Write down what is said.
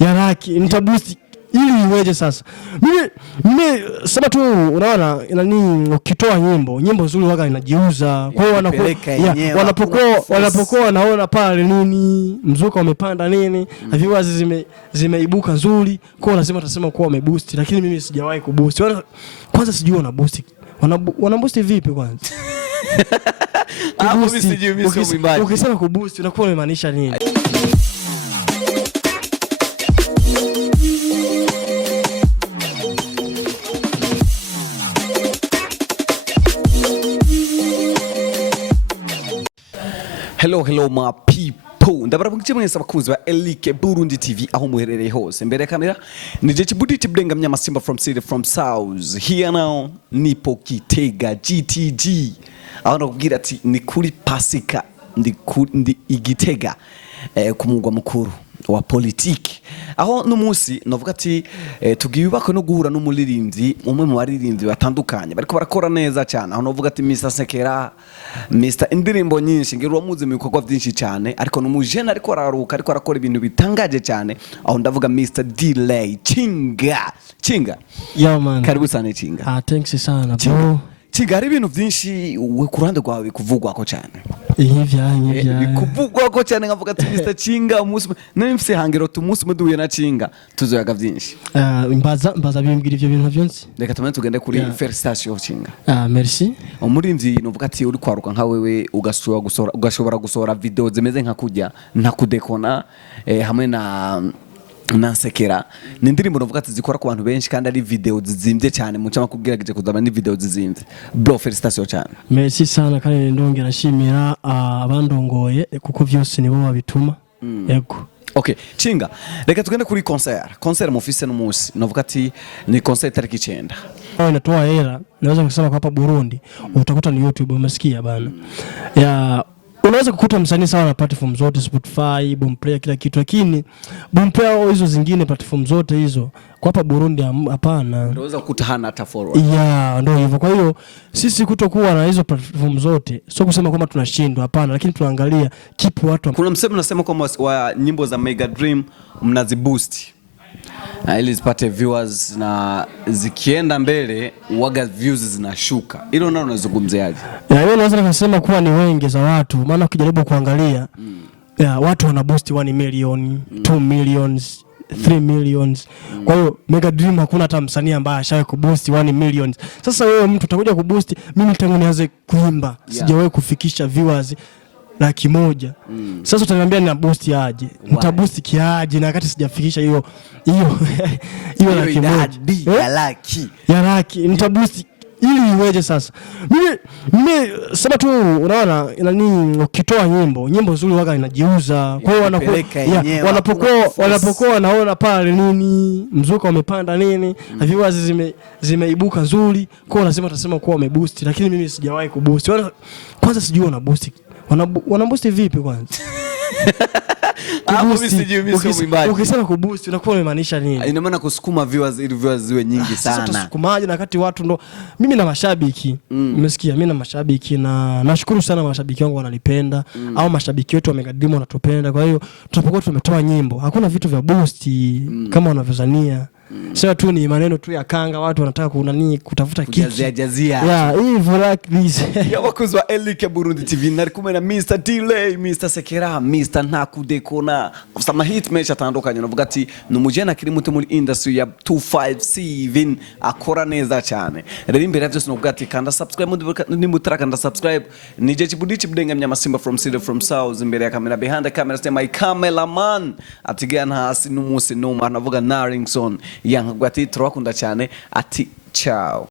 ya laki nitaboost ili iweje sasa. Mimi sema tu unaona nani ukitoa nyimbo nzuri waga inajiuza. Kwa hiyo wanapokuwa wanaona pale nini mzuka umepanda nini, viewers zimeibuka nzuri, kwa lazima utasema kuwa umeboost, lakini mimi sijawahi kuboost. Kwanza sijui wana boost. Wana boost vipi kwanza? Mimi sijui, mimi sio mwimbaji. Ukisema kuboost unakuwa unamaanisha nini? Hello my people. Ndabara mukimwe sabakunzi ba Elike Burundi TV aho muherereye hose. Mbere ya kamera nije kibudi tibudenga mnyama Simba from city from south. Here now nipo Kitega GTG. Aho nakubwira ati ni kuri Pasika ndi Igitega ku mugwa mukuru wa politiki. Aho n'umunsi navuga ati tugiyubako no guhura n'umuririmbyi umwe mu baririmbyi batandukanye bariko barakora neza cyane. Aho navuga ati Mr Sekera, Mr indirimbo nyinshi ngirwa muzi mu bikorwa byinshi cyane, ariko n'umujene ariko araruka ariko arakora ibintu bitangaje cyane. Aho ndavuga Mr Delay Chinga. Yo man, karibu sana Chinga. Thanks sana bro. Chinga, hari ibintu byinshi we kurande rwawe kuvugwako cyane. Kuvugwako cyane ngavuga ati Mr Chinga umunsi n'imfise hangiro tumunsi muduye na Chinga tuzoyaga byinshi. Mbaza bimbwira ivyo bintu byonse. Reka tumene tugende kuri first station Chinga. Merci. Umurinzi novuga ati uri kwaruka nka wewe ugashobora gusora video zimeze nka kujya nta kudekona hamwe na Sekera. Ni indirimbo novuga ati zikora ku bantu benshi kandi ari video zizimvye cyane mu cyama kubwirageje kuzaba ni video zizimvye. Bro, felicitation cyane. Merci sana kandi ndongera nshimira abandongoye kuko byose nibo babituma. Yego. Okay, Chinga, reka tugende kuri concert mufise n'umunsi. Novuga ati ni concert tariki 9. Natoa hela, naweza kusema kwa hapa Burundi, utakuta ni YouTube, umesikia bana. Ya unaweza kukuta msanii sawa na platform zote, Spotify, Boomplay, kila kitu, lakini Boomplay au hizo zingine platform zote hizo kwa hapa Burundi hapana. Unaweza kukuta hana hata follower. Yeah, ndio hivyo. Kwa hiyo sisi kutokuwa na hizo platform zote sio kusema kwamba tunashindwa, hapana, lakini tunaangalia kipi watu. Kuna msemo unasema kwamba wa nyimbo za Mega Dream mnaziboost ili zipate viewers na zikienda mbele waga views zinashuka. Hilo nalo unazungumziaje? Mimi naweza kusema kuwa ni wengi za watu, maana ukijaribu kuangalia watu wana boost 1 million, 2 millions, 3 millions. Kwa hiyo Mega Dream hakuna hata msanii ambaye ashawahi kuboost 1 million. Sasa wewe mtu utakuja kuboost, mimi tangu nianze kuimba sijawahi kufikisha viewers 100,000. Sasa utaniambia nina boost aje? Nitaboost kiaje na wakati sijafikisha hiyo 100,000 ya laki nitaboost ili iweje sasa. Mimi sema tu unaona nani ukitoa nyimbo nzuri waga inajiuza. Kwa hiyo wanapokuwa wanaona pale nini mzuka umepanda nini, viewers zimeibuka nzuri, kwa lazima utasema kuwa umeboost, lakini mimi sijawahi kuboost. Kwanza sijui wana boost. Wana boost vipi kwanza? Mimi sijui, mimi sio mwimbaji. Ukisema kuboost unakuwa unamaanisha nini? Ina maana kusukuma viewers ili viewers ziwe nyingi sana. Sasa tusukumaje na wakati watu ndo mimi na mashabiki. Umesikia, mimi na mashabiki na nashukuru sana mashabiki wangu wananipenda au mashabiki wetu wa Mega Dream wanatupenda. Kwa hiyo tunapokuwa tumetoa nyimbo hakuna vitu vya boost kama wanavyozania. Sasa tu ni maneno tu ya kanga, watu wanataka kutafuta kiki. Jazia. Yeah, hivyo like this. Ya wakuzwa Elike Burundi TV nari kumwe na Mr Delay, Mr Sekera, Mr Nakudekona. Kusama hit mesha tandukanye navuga ati numujena kiri muto muri industry ya 257 akora neza cyane. Rero imbere ya byose navuga ati kanda subscribe nimutara kanda subscribe. Nije kibudi kibudenga mnyama Simba from city from south. Imbere ya kamera, behind the camera stay my cameraman atigana hasi n'umunsi n'umwe navuga Naringson yang gwati turakunda cyane ati ciao.